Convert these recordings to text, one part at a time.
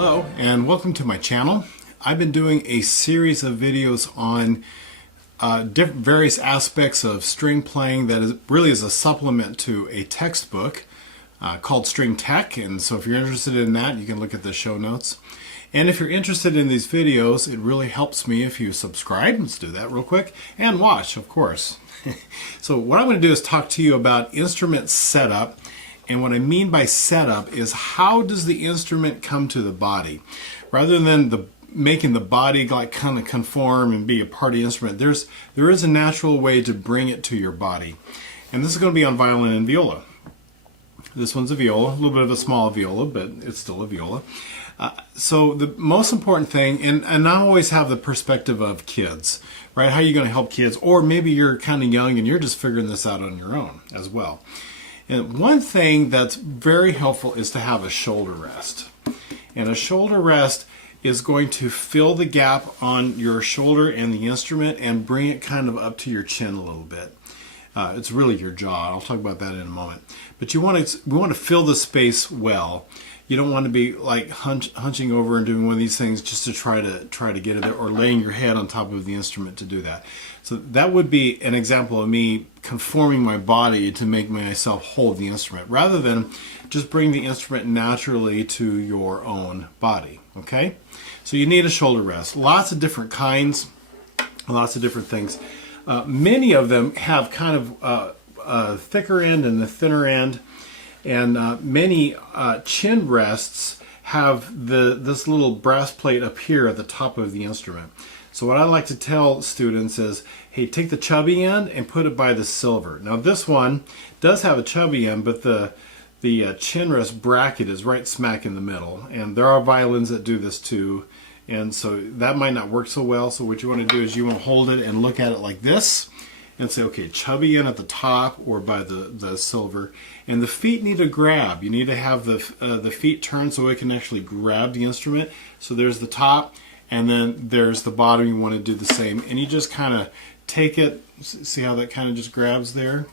Hello and welcome to my channel. I've been doing a series of videos on various aspects of string playing that really is a supplement to a textbook called String Tech, and so if you're interested in that, you can look at the show notes. And if you're interested in these videos, it really helps me if you subscribe. Let's do that real quick, and watch, of course. So what I'm going to do is talk to you about instrument setup. And what I mean by setup is how does the instrument come to the body? Rather than making the body like kind of conform and be a part of the instrument, there is a natural way to bring it to your body. And this is going to be on violin and viola. This one's a viola, a little bit of a small viola, but it's still a viola. So the most important thing, and I always have the perspective of kids, right? How are you going to help kids? Or maybe you're kind of young and you're just figuring this out on your own as well. And one thing that's very helpful is to have a shoulder rest. And a shoulder rest is going to fill the gap on your shoulder and the instrument and bring it kind of up to your chin a little bit. It's really your jaw. I'll talk about that in a moment. But we want to fill the space well. You don't want to be like hunching over and doing one of these things just to try to get it there, or laying your head on top of the instrument to do that. So that would be an example of me conforming my body to make myself hold the instrument, rather than just bring the instrument naturally to your own body. Okay? So you need a shoulder rest. Lots of different kinds, lots of different things. Many of them have kind of a thicker end and a thinner end. And many chin rests have this little brass plate up here at the top of the instrument. So what I like to tell students is, hey, take the chubby end and put it by the silver. Now this one does have a chubby end, but the chin rest bracket is right smack in the middle. And there are violins that do this too. And so that might not work so well. So what you want to do is you want to hold it and look at it like this. And say, okay, chubby in at the top or by the silver. And the feet need to grab. You need to have the feet turned so it can actually grab the instrument. So there's the top, and then there's the bottom. You want to do the same. And you just kind of take it, see how that kind of just grabs there?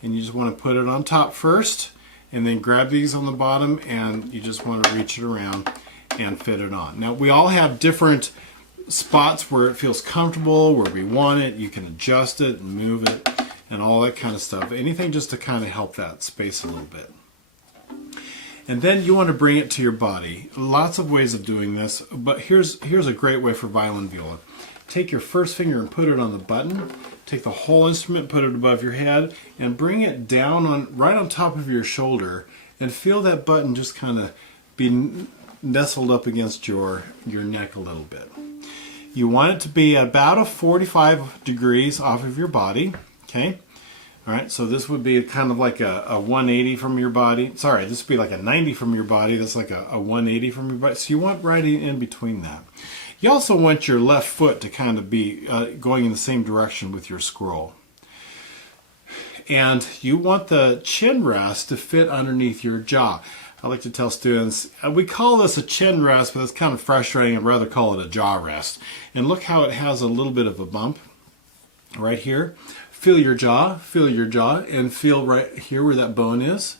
And you just want to put it on top first, and then grab these on the bottom, and you just want to reach it around and fit it on. Now, we all have different spots where it feels comfortable, where we want it. You can adjust it and move it and all that kind of stuff. Anything just to kind of help that space a little bit. And then you want to bring it to your body. Lots of ways of doing this, but here's a great way for violin viola. Take your first finger and put it on the button. Take the whole instrument, put it above your head, and bring it down right on top of your shoulder, and feel that button just kind of be nestled up against your neck a little bit. You want it to be about a 45 degrees off of your body, okay? All right, so this would be kind of like a 180 from your body. Sorry, this would be like a 90 from your body. That's like a 180 from your body. So you want right in between that. You also want your left foot to kind of be going in the same direction with your scroll. And you want the chin rest to fit underneath your jaw. I like to tell students, we call this a chin rest, but it's kind of frustrating. I'd rather call it a jaw rest. And look how it has a little bit of a bump right here. Feel your jaw, and feel right here where that bone is.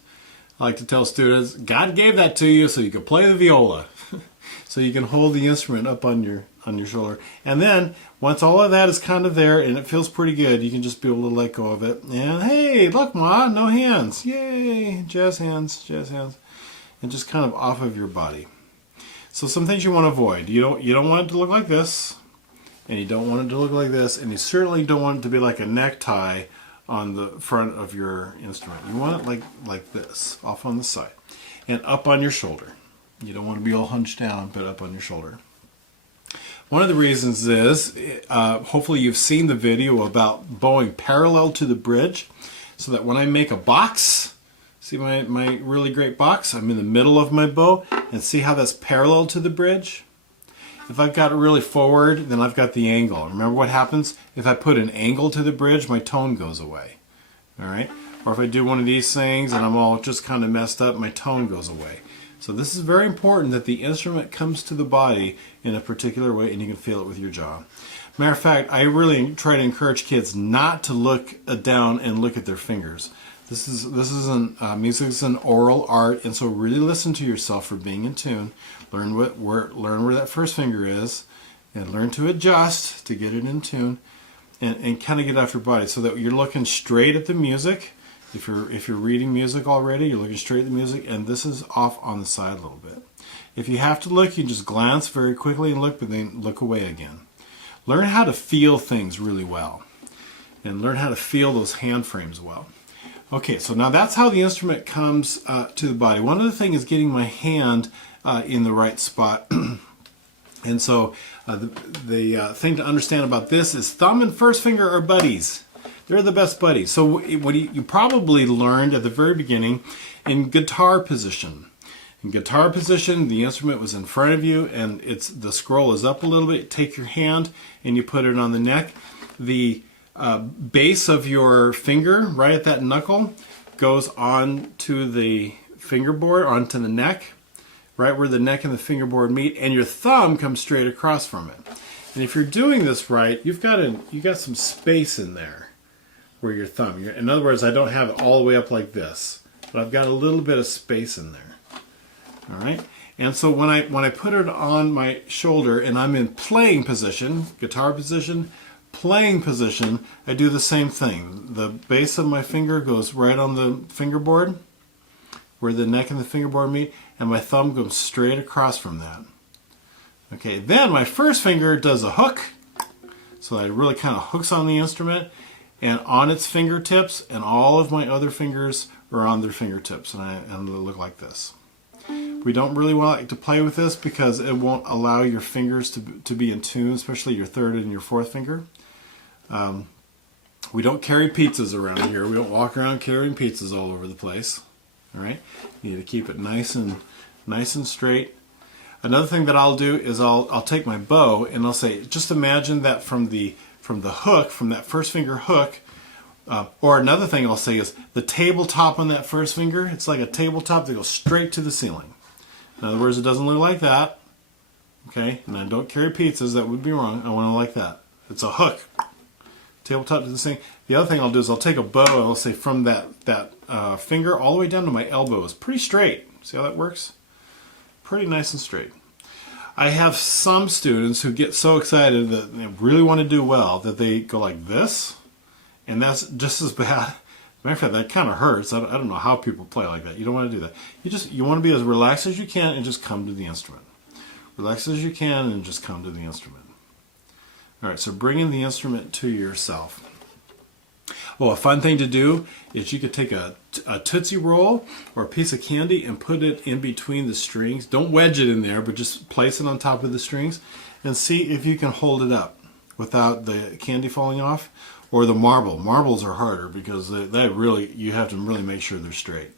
I like to tell students, God gave that to you so you can play the viola. So you can hold the instrument up on your shoulder. And then, once all of that is kind of there and it feels pretty good, you can just be able to let go of it. And hey, look, Ma, no hands. Yay, jazz hands, jazz hands. And just kind of off of your body. So some things you want to avoid. You don't want it to look like this, and you don't want it to look like this, and you certainly don't want it to be like a necktie on the front of your instrument. You want it like this, off on the side, and up on your shoulder. You don't want to be all hunched down, but up on your shoulder. One of the reasons is, hopefully you've seen the video about bowing parallel to the bridge, so that when I make a box, see my really great box? I'm in the middle of my bow, and see how that's parallel to the bridge? If I've got it really forward, then I've got the angle. Remember what happens? If I put an angle to the bridge, my tone goes away. All right? Or if I do one of these things and I'm all just kind of messed up, my tone goes away. So this is very important that the instrument comes to the body in a particular way, and you can feel it with your jaw. Matter of fact, I really try to encourage kids not to look down and look at their fingers. This isn't music is an oral art, and so really listen to yourself for being in tune. Learn where that first finger is, and learn to adjust to get it in tune, and kind of get off your body so that you're looking straight at the music. If you're reading music already, you're looking straight at the music, and this is off on the side a little bit. If you have to look, you just glance very quickly and look, but then look away again. Learn how to feel things really well, and learn how to feel those hand frames well. Okay, so now that's how the instrument comes to the body. One other thing is getting my hand in the right spot. And so the thing to understand about this is thumb and first finger are buddies. They're the best buddies. So what you probably learned at the very beginning in guitar position. In guitar position, the instrument was in front of you, and the scroll is up a little bit. Take your hand and you put it on the neck. The base of your finger, right at that knuckle, goes onto the fingerboard, onto the neck, right where the neck and the fingerboard meet, and your thumb comes straight across from it. And if you're doing this right, you've got some space in there where your thumb. In other words, I don't have it all the way up like this, but I've got a little bit of space in there. All right. And so when I put it on my shoulder and I'm in playing position, guitar position, playing position, I do the same thing. The base of my finger goes right on the fingerboard where the neck and the fingerboard meet, and my thumb goes straight across from that. Okay, then my first finger does a hook, so it really kind of hooks on the instrument and on its fingertips, and all of my other fingers are on their fingertips, and they look like this. We don't really want to play with this because it won't allow your fingers to be in tune, especially your third and your fourth finger. We don't carry pizzas around here. We don't walk around carrying pizzas all over the place. All right, you need to keep it nice and straight. Another thing that I'll do is I'll take my bow and I'll say, just imagine that from the hook, from that first finger hook. Or another thing I'll say is the tabletop on that first finger. It's like a tabletop that goes straight to the ceiling. In other words, it doesn't look like that. Okay, and I don't carry pizzas. That would be wrong. I want it like that. It's a hook. Tabletop to the ceiling. The other thing I'll do is I'll take a bow and I'll say from that finger all the way down to my elbow is pretty straight. See how that works? Pretty nice and straight. I have some students who get so excited that they really want to do well that they go like this, and that's just as bad. Matter of fact, that kind of hurts. I don't know how people play like that. You don't want to do that. You want to be as relaxed as you can and just come to the instrument. Relax as you can and just come to the instrument. All right, so bringing the instrument to yourself. Well, a fun thing to do is you could take a Tootsie Roll or a piece of candy and put it in between the strings. Don't wedge it in there, but just place it on top of the strings and see if you can hold it up without the candy falling off. Or the marble. Marbles are harder because you have to really make sure they're straight.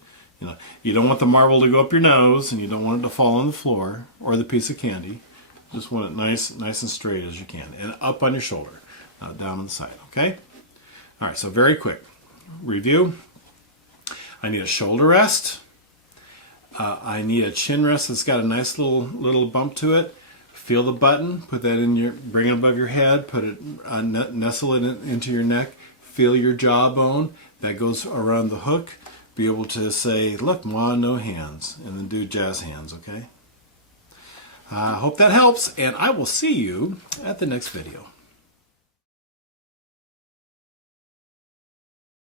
You don't want the marble to go up your nose, and you don't want it to fall on the floor or the piece of candy. Just want it nice and straight as you can, and up on your shoulder, not down on the side. Okay. All right. So very quick review. I need a shoulder rest. I need a chin rest that's got a nice little bump to it. Feel the button, put that bring it above your head, put it, nestle it into your neck, feel your jawbone, that goes around the hook, be able to say, look, Ma, no hands, and then do jazz hands, okay? I hope that helps, and I will see you at the next video.